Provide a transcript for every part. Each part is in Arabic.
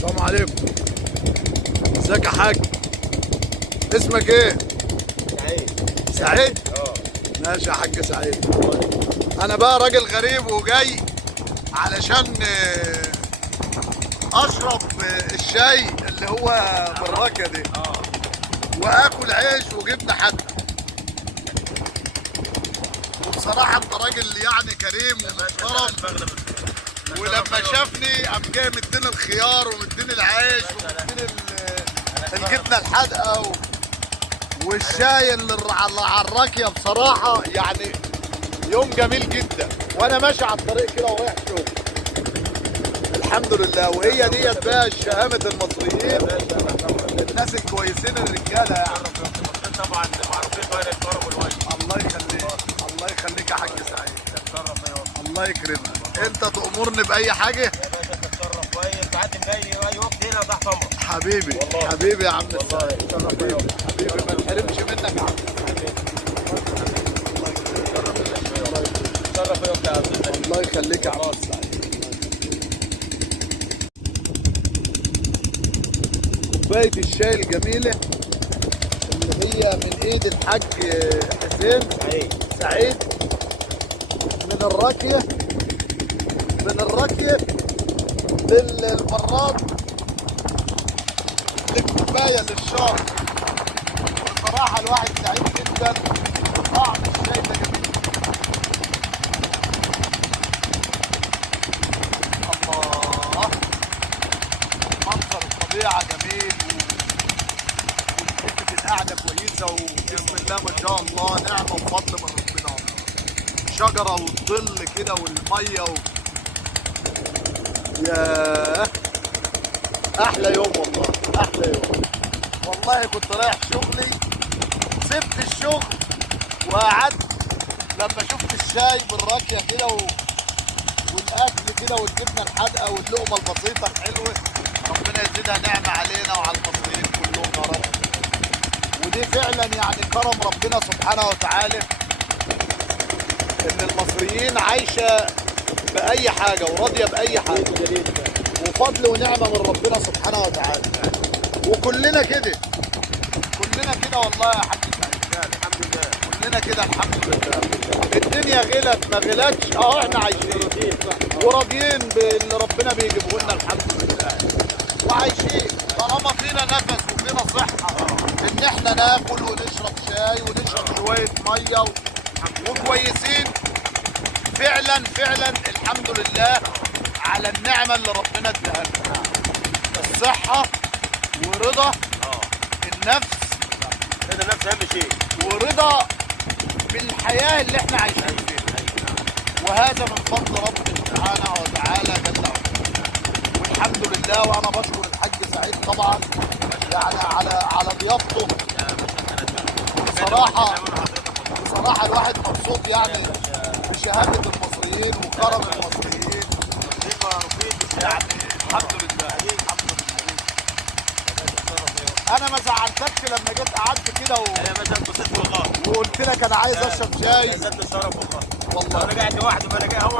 السلام عليكم. ازيك يا حاج؟ اسمك ايه؟ سعيد. سعيد؟ اه. ماشي يا حاج سعيد. انا بقى راجل غريب وجاي علشان اشرب الشاي اللي هو بالراكه دي واكل عيش وجبنه حتى. وبصراحه انت راجل يعني كريم ومحترم، ولما شافني قام جاي مديني الخيار ومديني العيش ومديني الجبنه الحادقه والشاي اللي على الراكيه. بصراحه يعني يوم جميل جدا وانا ماشي على الطريق كده ورايح شغل. الحمد لله. وهي ديت بقى شهامه المصريين، الناس الكويسين الرجاله يعني. طبعا معروفين بقى الكرم والوجه. الله يخليك، الله يخليك يا حاج سعيد. الله يكرمك. انت تأمرني بأي حاجة؟ يا باشا تتصرف كويس، تعدي من اي وقت هنا تحت امرك. حبيبي والله. حبيبي يا عم والله تتصرف حبيبي حبيبي، ما نحرمش منك يا عم. تتصرف يوم يا عبد الله. الله يخليك يا عم سعيد. كوباية الشاي الجميلة اللي هي من ايد الحاج حسين سعيد من الراكية، من الراكية للبراد للكوباية للشاي. بصراحة الواحد سعيد جدا. طعم الشاي ده جميل. الله، منظر الطبيعة جميل وحتة القعدة كويسة وبسم الله ما شاء الله نعمة وفضل من ربنا. شجرة والظل كده والمية ياه، أحلى يوم والله، أحلى يوم والله. كنت رايح شغلي، سبت الشغل وقعدت لما شفت الشاي بالراكية كده والاكل كده والجبنه الحادقه واللقمه البسيطه الحلوه. ربنا يزيدها نعمه علينا وعلى المصريين كلهم يا رب. ودي فعلا يعني كرم ربنا سبحانه وتعالى ان المصريين عايشه باي حاجه وراضيه باي حاجه، وفضل ونعمه من ربنا سبحانه وتعالى. وكلنا كده، كلنا كده والله يا حاج سعيد. الحمد لله. كلنا كده الحمد لله. الدنيا غلت ما غلتش اهو احنا عايشين وراضيين باللي ربنا بيجيبه لنا الحمد لله، وعايشين طالما فينا نفس وفينا صحه ان احنا ناكل ونشرب شاي ونشرب شويه ميه وكويسين. فعلا فعلا الحمد لله على النعمه اللي ربنا اداها لنا، الصحه ورضا النفس. هذا نفس اهم شيء. ورضا بالحياة اللي احنا عايشين فيها، وهذا من فضل ربنا سبحانه وتعالى جل وعلا. والحمد لله. وانا بشكر الحاج سعيد طبعا يعني على ضيافته. بصراحة الواحد مبسوط يعني بشهادة المصريين وكرم المصريين يعني. الحمد لله الحمد لله. انا ما زعلتكش لما جيت قعدت كده انا مثلا انبسطت والله. وقلت لك انا عايز اشرب شاي. زاد الشرف والله. والله انا قاعد لوحدي فانا جاي اهو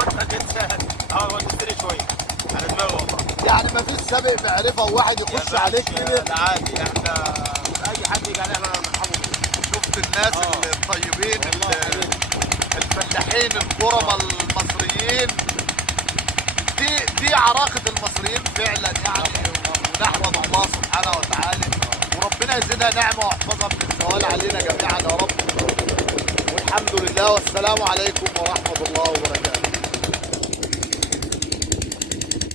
ونستني شويه على دماغي والله. يعني ما فيش سابق معرفه وواحد يخش عليك كده. لا عادي، احنا اي حد يجي علينا بنرحبه بيه. شفت الناس الطيبين الفلاحين الكرماء المصريين. دي عراقه المصريين فعلا يعني. ونحمد الله سبحانه وتعالى، وربنا يزيدها نعمه ويحفظها من الزوال علينا جميعا يا رب. والحمد لله والسلام عليكم ورحمه الله.